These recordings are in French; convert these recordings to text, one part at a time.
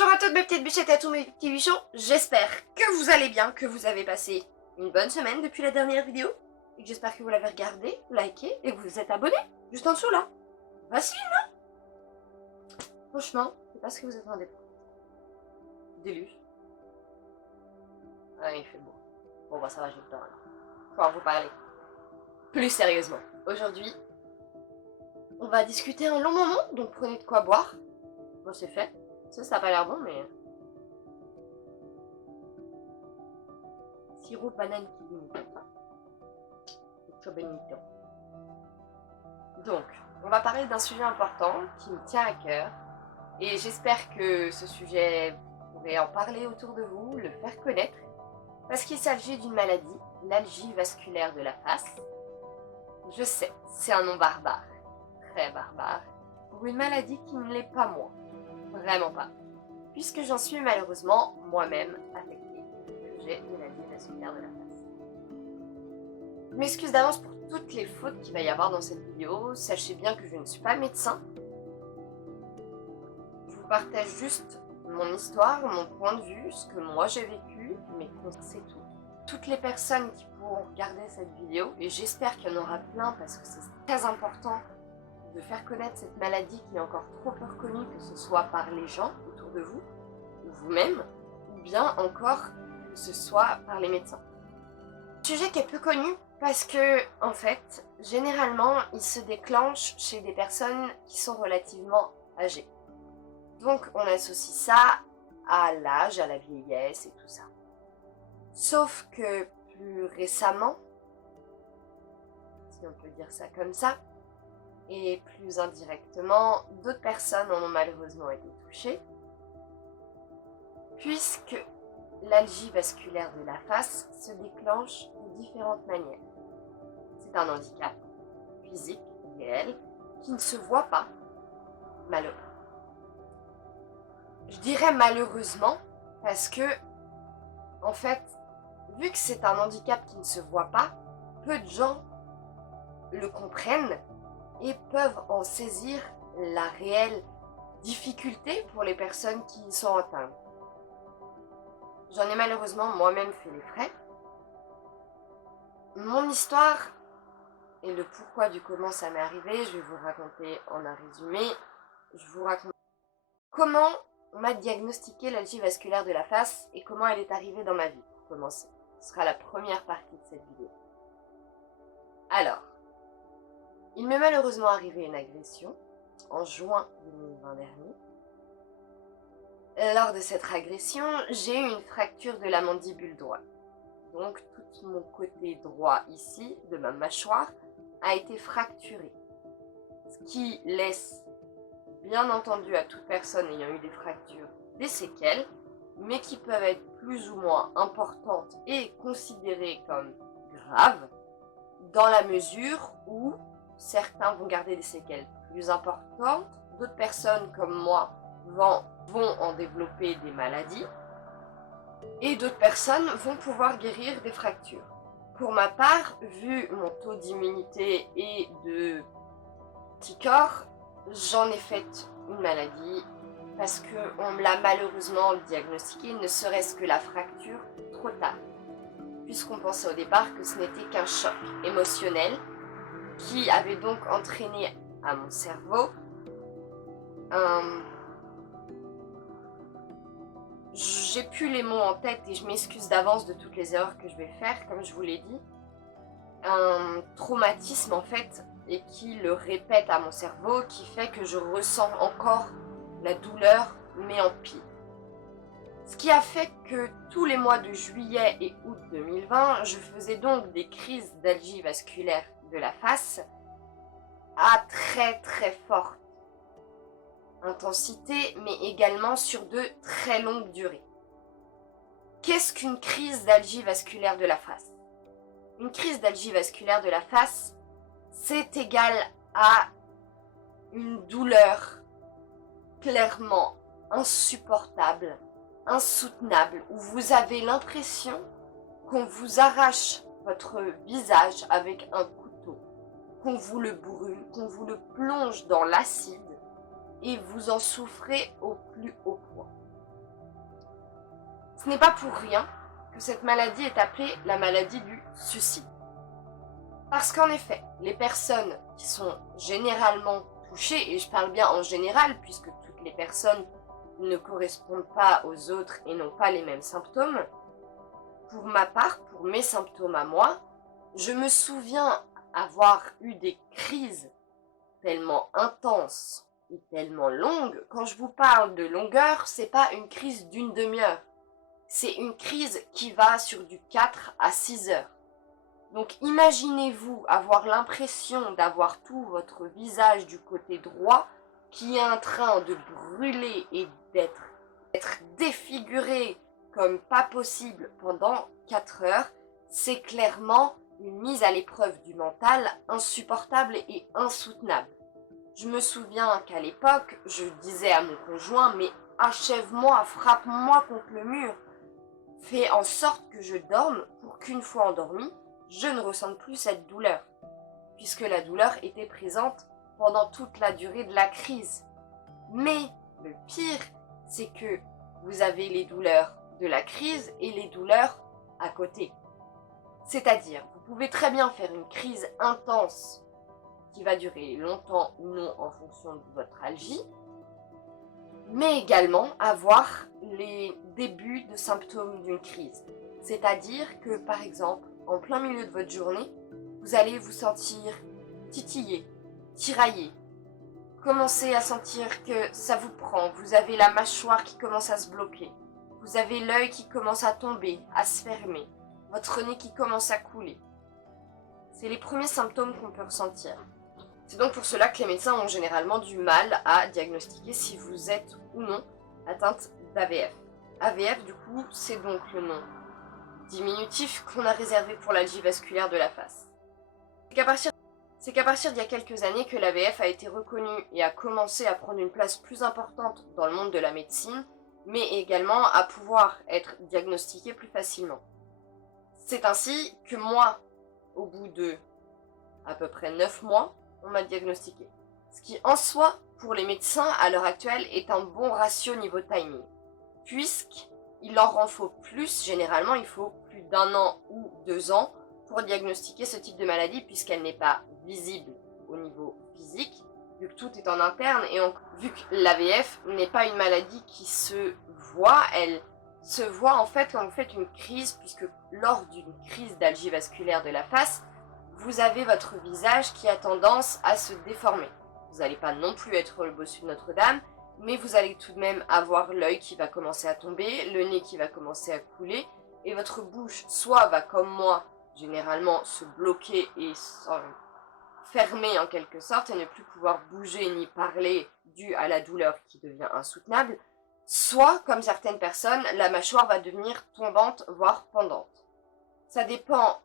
Bonjour à toutes mes petites bichettes et à tous mes petits bichons, j'espère que vous allez bien, que vous avez passé une bonne semaine depuis la dernière vidéo, et que j'espère que vous l'avez regardé, liké et que vous vous êtes abonné, juste en dessous là. Facile, non? Franchement, c'est pas ce que vous attendez pas. Déluge. Ah, il fait beau. Bon bah ça va, j'ai le temps alors. Faut en vous parler. Plus sérieusement, aujourd'hui, on va discuter un long moment, donc prenez de quoi boire. Bon c'est fait, ça a pas l'air bon mais... Sirop banane kiwi. Donc, on va parler d'un sujet important qui me tient à cœur et j'espère que ce sujet, vous pourrez en parler autour de vous, le faire connaître, parce qu'il s'agit d'une maladie, l'algie vasculaire de la face. Je sais, c'est un nom barbare, très barbare, pour une maladie qui ne l'est pas moi, vraiment pas, puisque j'en suis malheureusement moi-même affectée, j'ai une algie vasculaire de la face. Je m'excuse d'avance pour toutes les fautes qu'il va y avoir dans cette vidéo, sachez bien que je ne suis pas médecin. Je vous partage juste mon histoire, mon point de vue, ce que moi j'ai vécu, mes conseils, c'est tout. Toutes les personnes qui pourront regarder cette vidéo, et j'espère qu'il y en aura plein parce que c'est très important de faire connaître cette maladie qui est encore trop peu reconnue, que ce soit par les gens autour de vous, ou vous-même, ou bien encore que ce soit par les médecins. Sujet qui est peu connu parce que, en fait, généralement, il se déclenche chez des personnes qui sont relativement âgées. Donc, on associe ça à l'âge, à la vieillesse et tout ça. Sauf que plus récemment, si on peut dire ça comme ça, et plus indirectement, d'autres personnes en ont malheureusement été touchées, puisque l'algie vasculaire de la face se déclenche de différentes manières. C'est un handicap physique, réel, qui ne se voit pas, malheureusement. Je dirais malheureusement, parce que, en fait, vu que c'est un handicap qui ne se voit pas, peu de gens le comprennent et peuvent en saisir la réelle difficulté pour les personnes qui y sont atteintes. J'en ai malheureusement moi-même fait les frais. Mon histoire et le pourquoi du comment ça m'est arrivé, je vais vous raconter en un résumé. Je vous raconte comment on m'a diagnostiqué l'algie vasculaire de la face et comment elle est arrivée dans ma vie, pour commencer. Ce sera la première partie de cette vidéo. Alors, il m'est malheureusement arrivé une agression en juin 2020 dernier. Lors de cette agression, j'ai eu une fracture de la mandibule droite. Donc tout mon côté droit ici, de ma mâchoire, a été fracturé. Ce qui laisse, bien entendu à toute personne ayant eu des fractures, des séquelles, mais qui peuvent être plus ou moins importantes et considérées comme graves, dans la mesure où certains vont garder des séquelles plus importantes, d'autres personnes comme moi vont en développer des maladies, et d'autres personnes vont pouvoir guérir des fractures. Pour ma part, vu mon taux d'immunité et de anticorps, j'en ai fait une maladie parce qu'on me l'a malheureusement diagnostiqué, ne serait-ce que la fracture, trop tard. Puisqu'on pensait au départ que ce n'était qu'un choc émotionnel qui avait donc entraîné à mon cerveau j'ai plus les mots en tête et je m'excuse d'avance de toutes les erreurs que je vais faire, comme je vous l'ai dit. Un traumatisme en fait, et qui le répète à mon cerveau, qui fait que je ressens encore la douleur, mais en pire. Ce qui a fait que tous les mois de juillet et août 2020, je faisais donc des crises d'algie vasculaire de la face à très très forte intensité, mais également sur de très longues durées. Qu'est-ce qu'une crise d'algie vasculaire de la face? Une crise d'algie vasculaire de la face, c'est égal à une douleur clairement insupportable, insoutenable, où vous avez l'impression qu'on vous arrache votre visage avec un couteau, qu'on vous le brûle, qu'on vous le plonge dans l'acide, et vous en souffrez au plus haut point. Ce n'est pas pour rien que cette maladie est appelée la maladie du suicide. Parce qu'en effet, les personnes qui sont généralement touchées, et je parle bien en général puisque toutes les personnes ne correspondent pas aux autres et n'ont pas les mêmes symptômes, pour ma part, pour mes symptômes à moi, je me souviens avoir eu des crises tellement intenses et tellement longues. Quand je vous parle de longueur, c'est pas une crise d'une demi-heure. C'est une crise qui va sur du 4 à 6 heures. Donc imaginez-vous avoir l'impression d'avoir tout votre visage du côté droit qui est en train de brûler et d'être défiguré comme pas possible pendant 4 heures. C'est clairement une mise à l'épreuve du mental insupportable et insoutenable. Je me souviens qu'à l'époque, je disais à mon conjoint, mais achève-moi, frappe-moi contre le mur. Fais en sorte que je dorme pour qu'une fois endormi, je ne ressente plus cette douleur, puisque la douleur était présente pendant toute la durée de la crise. Mais le pire, c'est que vous avez les douleurs de la crise et les douleurs à côté. C'est-à-dire, vous pouvez très bien faire une crise intense qui va durer longtemps ou non en fonction de votre algie, mais également avoir les débuts de symptômes d'une crise. C'est-à-dire que, par exemple, en plein milieu de votre journée, vous allez vous sentir titillé, tiraillé, commencer à sentir que ça vous prend, vous avez la mâchoire qui commence à se bloquer, vous avez l'œil qui commence à tomber, à se fermer, votre nez qui commence à couler. C'est les premiers symptômes qu'on peut ressentir. C'est donc pour cela que les médecins ont généralement du mal à diagnostiquer si vous êtes ou non atteinte d'AVF. AVF, du coup, c'est donc le nom diminutif qu'on a réservé pour l'algie vasculaire de la face. C'est qu'à partir d'il y a quelques années que l'AVF a été reconnue et a commencé à prendre une place plus importante dans le monde de la médecine, mais également à pouvoir être diagnostiquée plus facilement. C'est ainsi que moi, au bout de à peu près 9 mois, on m'a diagnostiqué. Ce qui en soi, pour les médecins à l'heure actuelle, est un bon ratio niveau timing. Puisqu'il en faut plus, généralement il faut plus d'1 an ou 2 ans pour diagnostiquer ce type de maladie puisqu'elle n'est pas visible au niveau physique, vu que tout est en interne et vu que l'AVF n'est pas une maladie qui se voit, elle se voit en fait quand vous faites une crise, puisque lors d'une crise d'algie vasculaire de la face, vous avez votre visage qui a tendance à se déformer. Vous n'allez pas non plus être le bossu de Notre-Dame, mais vous allez tout de même avoir l'œil qui va commencer à tomber, le nez qui va commencer à couler, et votre bouche soit va comme moi, généralement, se bloquer et fermer en quelque sorte, et ne plus pouvoir bouger ni parler dû à la douleur qui devient insoutenable, soit, comme certaines personnes, la mâchoire va devenir tombante, voire pendante. Ça dépend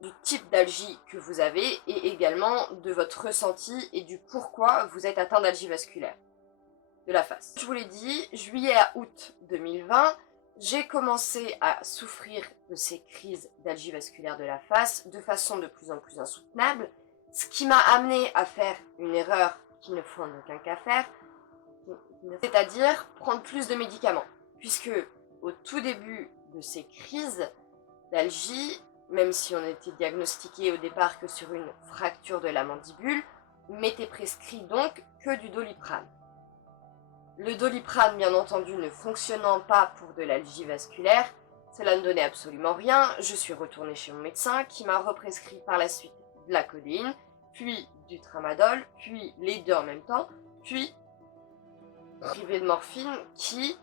du type d'algie que vous avez et également de votre ressenti et du pourquoi vous êtes atteint d'algie vasculaire de la face. Je vous l'ai dit, juillet à août 2020, j'ai commencé à souffrir de ces crises d'algie vasculaire de la face de façon de plus en plus insoutenable, ce qui m'a amené à faire une erreur qu'il ne faut en aucun cas faire, c'est-à-dire prendre plus de médicaments. Puisque au tout début de ces crises d'algie, même si on était diagnostiqué au départ que sur une fracture de la mandibule, m'était prescrit donc que du Doliprane. Le Doliprane, bien entendu, ne fonctionnant pas pour de l'algie vasculaire, cela ne donnait absolument rien. Je suis retournée chez mon médecin qui m'a represcrit par la suite de la codéine, puis du tramadol, puis les deux en même temps, puis privé de morphine qui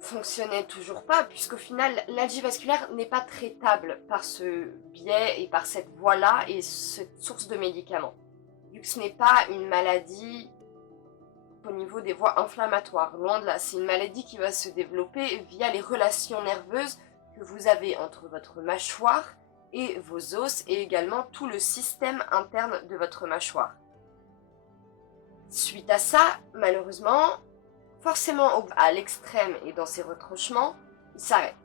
fonctionnait toujours pas, puisqu'au final, l'algie vasculaire n'est pas traitable par ce biais et par cette voie-là et cette source de médicaments. Vu que ce n'est pas une maladie au niveau des voies inflammatoires, loin de là, c'est une maladie qui va se développer via les relations nerveuses que vous avez entre votre mâchoire et vos os et également tout le système interne de votre mâchoire. Suite à ça, malheureusement, forcément à l'extrême et dans ses retranchements, il s'arrête.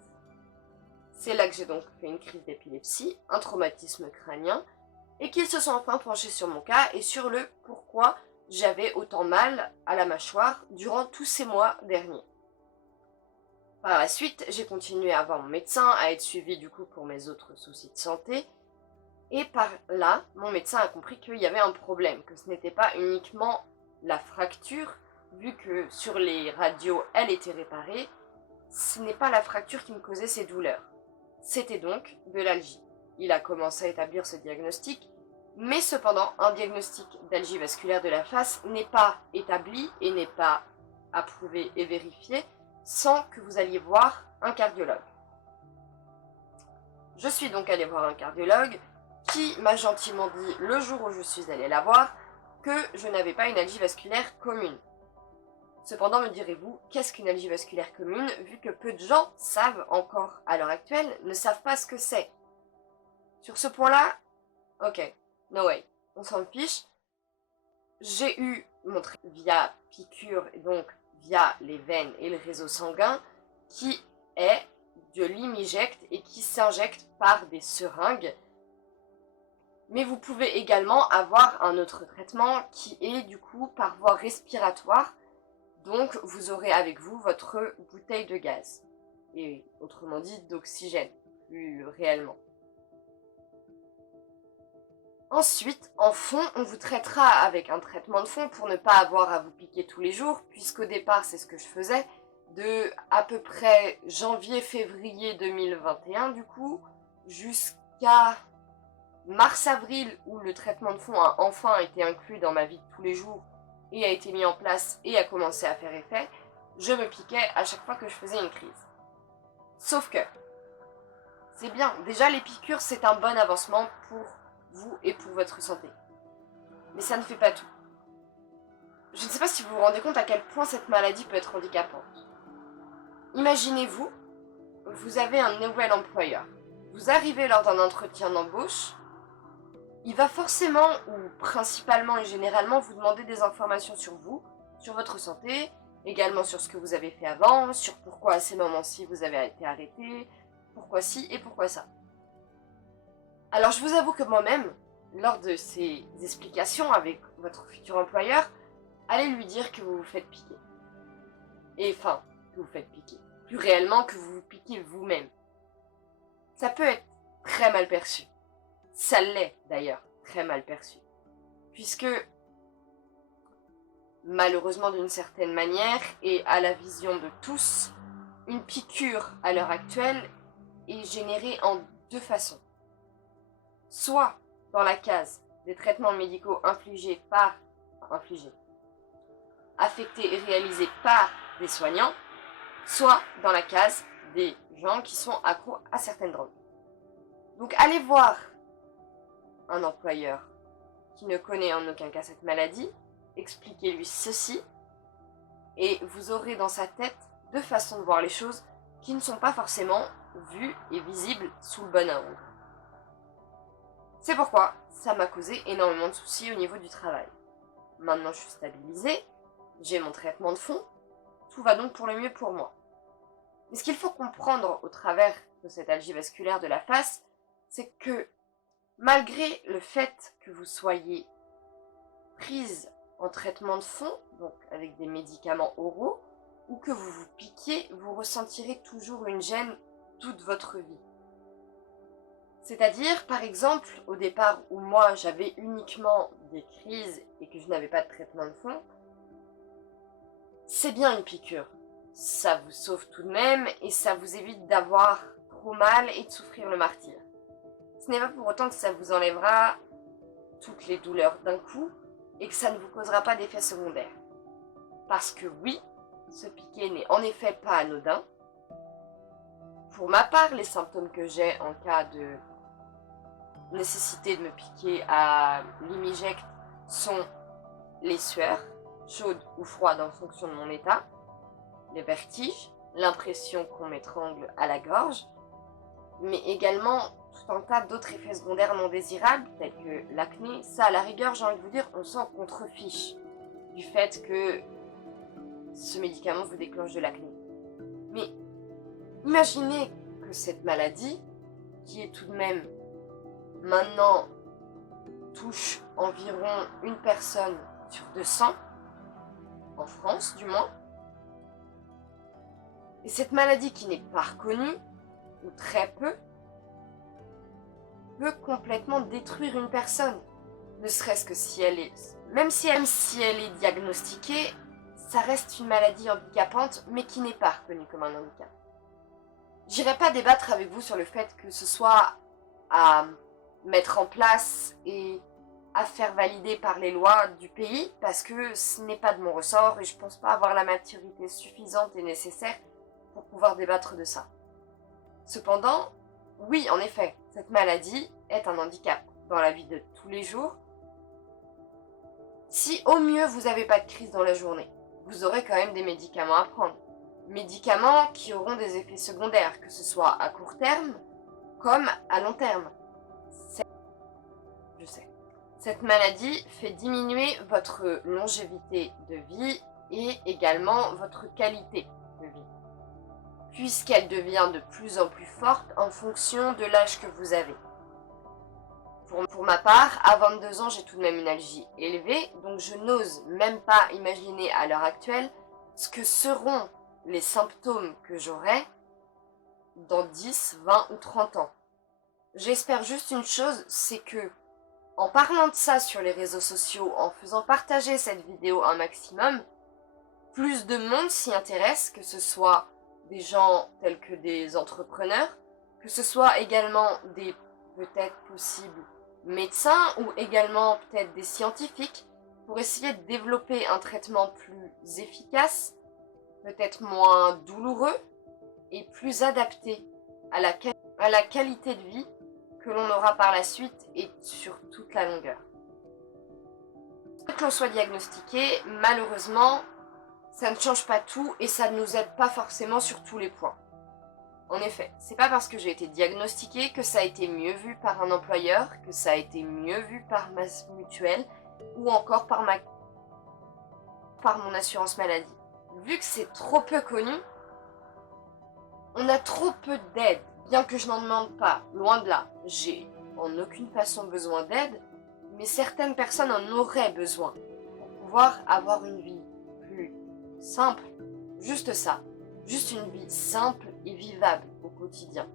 C'est là que j'ai donc fait une crise d'épilepsie, un traumatisme crânien, et qu'ils se sont enfin penchés sur mon cas et sur le pourquoi j'avais autant mal à la mâchoire durant tous ces mois derniers. Par la suite, j'ai continué à voir mon médecin, à être suivie du coup pour mes autres soucis de santé. Et par là, mon médecin a compris qu'il y avait un problème, que ce n'était pas uniquement la fracture, vu que sur les radios, elle était réparée, ce n'est pas la fracture qui me causait ces douleurs. C'était donc de l'algie. Il a commencé à établir ce diagnostic, mais cependant, un diagnostic d'algie vasculaire de la face n'est pas établi et n'est pas approuvé et vérifié sans que vous alliez voir un cardiologue. Je suis donc allée voir un cardiologue qui m'a gentiment dit, le jour où je suis allée la voir, que je n'avais pas une algie vasculaire commune. Cependant, me direz-vous, qu'est-ce qu'une algie vasculaire commune, vu que peu de gens savent encore, à l'heure actuelle, ne savent pas ce que c'est. Sur ce point-là, ok, no way, on s'en fiche. J'ai eu mon via piqûre, donc via les veines et le réseau sanguin, qui est de l'imijecte et qui s'injecte par des seringues. Mais vous pouvez également avoir un autre traitement qui est du coup par voie respiratoire. Donc vous aurez avec vous votre bouteille de gaz. Et autrement dit d'oxygène, plus réellement. Ensuite, en fond, on vous traitera avec un traitement de fond pour ne pas avoir à vous piquer tous les jours, puisqu'au départ, c'est ce que je faisais, de à peu près janvier-février 2021 du coup, jusqu'à mars-avril où le traitement de fond a enfin été inclus dans ma vie de tous les jours et a été mis en place et a commencé à faire effet, je me piquais à chaque fois que je faisais une crise. Sauf que, c'est bien, déjà les piqûres c'est un bon avancement pour vous et pour votre santé. Mais ça ne fait pas tout. Je ne sais pas si vous vous rendez compte à quel point cette maladie peut être handicapante. Imaginez-vous, vous avez un nouvel employeur. Vous arrivez lors d'un entretien d'embauche, il va forcément, ou principalement et généralement, vous demander des informations sur vous, sur votre santé, également sur ce que vous avez fait avant, sur pourquoi à ces moments-ci vous avez été arrêté, pourquoi ci et pourquoi ça. Alors je vous avoue que moi-même, lors de ces explications avec votre futur employeur, allez lui dire que vous vous faites piquer. Et enfin, que vous faites piquer. Plus réellement que vous vous piquez vous-même. Ça peut être très mal perçu. Ça l'est d'ailleurs, très mal perçu. Puisque, malheureusement d'une certaine manière, et à la vision de tous, une piqûre à l'heure actuelle est générée en deux façons. Soit dans la case des traitements médicaux affectés et réalisés par des soignants, soit dans la case des gens qui sont accros à certaines drogues. Donc allez voir un employeur qui ne connaît en aucun cas cette maladie, expliquez-lui ceci, et vous aurez dans sa tête deux façons de voir les choses qui ne sont pas forcément vues et visibles sous le bon angle. C'est pourquoi ça m'a causé énormément de soucis au niveau du travail. Maintenant je suis stabilisée, j'ai mon traitement de fond, tout va donc pour le mieux pour moi. Mais ce qu'il faut comprendre au travers de cette algie vasculaire de la face, c'est que malgré le fait que vous soyez prise en traitement de fond, donc avec des médicaments oraux, ou que vous vous piquiez, vous ressentirez toujours une gêne toute votre vie. C'est-à-dire, par exemple, au départ où moi j'avais uniquement des crises et que je n'avais pas de traitement de fond, c'est bien une piqûre. Ça vous sauve tout de même et ça vous évite d'avoir trop mal et de souffrir le martyre. Ce n'est pas pour autant que ça vous enlèvera toutes les douleurs d'un coup et que ça ne vous causera pas d'effets secondaires. Parce que oui, ce piqué n'est en effet pas anodin. Pour ma part, les symptômes que j'ai en cas de nécessité de me piquer à l'imijecte sont les sueurs, chaudes ou froides en fonction de mon état, les vertiges, l'impression qu'on m'étrangle à la gorge, mais également tout un tas d'autres effets secondaires non désirables, tels que l'acné. Ça, à la rigueur, j'ai envie de vous dire, on s'en contrefiche du fait que ce médicament vous déclenche de l'acné. Mais imaginez que cette maladie, qui est tout de même maintenant touche environ une personne sur 200, en France du moins, Et cette maladie qui n'est pas reconnue, ou très peu, peut complètement détruire une personne. Ne serait-ce que si elle est... Même si elle est diagnostiquée, ça reste une maladie handicapante, mais qui n'est pas reconnue comme un handicap. J'irai pas débattre avec vous sur le fait que ce soit à mettre en place et à faire valider par les lois du pays, parce que ce n'est pas de mon ressort et je pense pas avoir la maturité suffisante et nécessaire pour pouvoir débattre de ça. Cependant, oui, en effet, cette maladie est un handicap dans la vie de tous les jours. Si au mieux vous n'avez pas de crise dans la journée, vous aurez quand même des médicaments à prendre. Médicaments qui auront des effets secondaires, que ce soit à court terme comme à long terme. Je sais. Cette maladie fait diminuer votre longévité de vie et également votre qualité de vie, puisqu'elle devient de plus en plus forte en fonction de l'âge que vous avez. Pour ma part, à 22 ans, j'ai tout de même une allergie élevée, donc je n'ose même pas imaginer à l'heure actuelle ce que seront les symptômes que j'aurai dans 10, 20 ou 30 ans. J'espère juste une chose, c'est que en parlant de ça sur les réseaux sociaux, en faisant partager cette vidéo un maximum, plus de monde s'y intéresse, que ce soit des gens tels que des entrepreneurs, que ce soit également des peut-être possibles médecins ou également peut-être des scientifiques pour essayer de développer un traitement plus efficace, peut-être moins douloureux et plus adapté à la qualité de vie que l'on aura par la suite et sur toute la longueur. Que l'on soit diagnostiqué, malheureusement, ça ne change pas tout et ça ne nous aide pas forcément sur tous les points. En effet, c'est pas parce que j'ai été diagnostiquée que ça a été mieux vu par un employeur, que ça a été mieux vu par ma mutuelle ou encore par mon assurance maladie. Vu que c'est trop peu connu, on a trop peu d'aide. Bien que je n'en demande pas, loin de là, j'ai en aucune façon besoin d'aide, mais certaines personnes en auraient besoin pour pouvoir avoir une vie plus simple, juste ça, juste une vie simple et vivable au quotidien.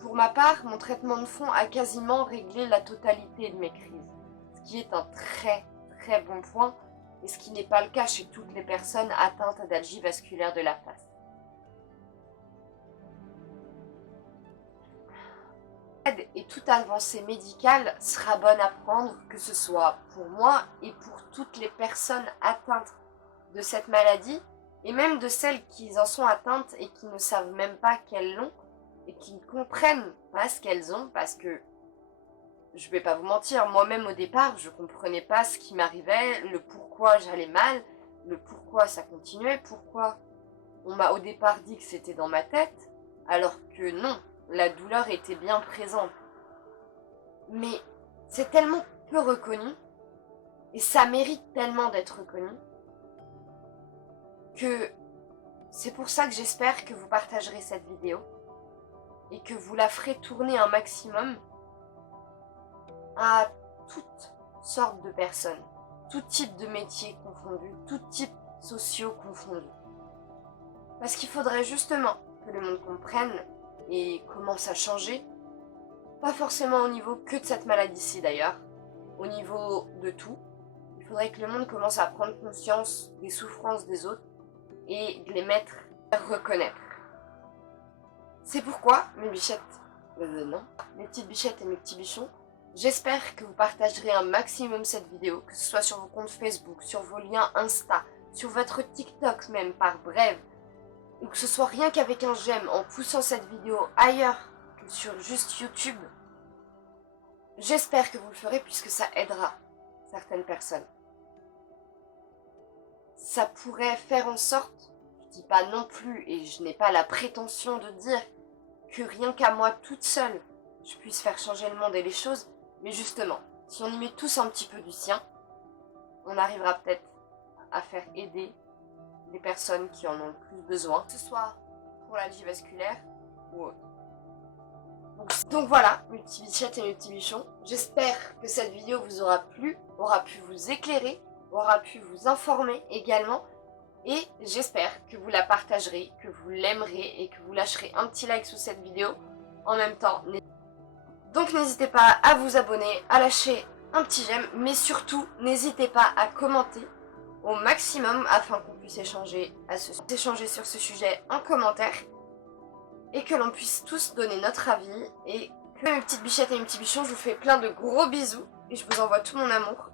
Pour ma part, mon traitement de fond a quasiment réglé la totalité de mes crises, ce qui est un très très bon point et ce qui n'est pas le cas chez toutes les personnes atteintes d'algie vasculaire de la face. Et toute avancée médicale sera bonne à prendre, que ce soit pour moi et pour toutes les personnes atteintes de cette maladie, et même de celles qui en sont atteintes et qui ne savent même pas qu'elles l'ont, et qui ne comprennent pas ce qu'elles ont, parce que, je vais pas vous mentir, moi-même au départ, je comprenais pas ce qui m'arrivait, le pourquoi j'allais mal, le pourquoi ça continuait, pourquoi on m'a au départ dit que c'était dans ma tête, alors que non. La douleur était bien présente. Mais c'est tellement peu reconnu, et ça mérite tellement d'être reconnu, que c'est pour ça que j'espère que vous partagerez cette vidéo, et que vous la ferez tourner un maximum à toutes sortes de personnes, tout type de métiers confondus, tout type sociaux confondus. Parce qu'il faudrait justement que le monde comprenne et commence à changer, pas forcément au niveau que de cette maladie-ci d'ailleurs, au niveau de tout. Il faudrait que le monde commence à prendre conscience des souffrances des autres et de les mettre à reconnaître. C'est pourquoi, mes bichettes, non, mes petites bichettes et mes petits bichons, j'espère que vous partagerez un maximum cette vidéo, que ce soit sur vos comptes Facebook, sur vos liens Insta, sur votre TikTok même par brève, ou que ce soit rien qu'avec un j'aime en poussant cette vidéo ailleurs que sur juste YouTube. J'espère que vous le ferez puisque ça aidera certaines personnes. Ça pourrait faire en sorte, je dis pas non plus et je n'ai pas la prétention de dire que rien qu'à moi toute seule, je puisse faire changer le monde et les choses, mais justement, si on y met tous un petit peu du sien, on arrivera peut-être à faire aider les personnes qui en ont le plus besoin, que ce soit pour l'algie vasculaire ou autre. Donc voilà, mes petits bichettes et mes petits bichons, j'espère que cette vidéo vous aura plu, aura pu vous éclairer, aura pu vous informer également, Et j'espère que vous la partagerez, que vous l'aimerez et que vous lâcherez un petit like sous cette vidéo. En même temps, donc n'hésitez pas à vous abonner, à lâcher un petit j'aime, mais surtout n'hésitez pas à commenter au maximum afin qu'on puisse échanger sur ce sujet en commentaire et que l'on puisse tous donner notre avis et que mes petites bichettes et mes petits bichons, je vous fais plein de gros bisous et je vous envoie tout mon amour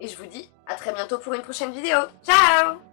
et je vous dis à très bientôt pour une prochaine vidéo. Ciao!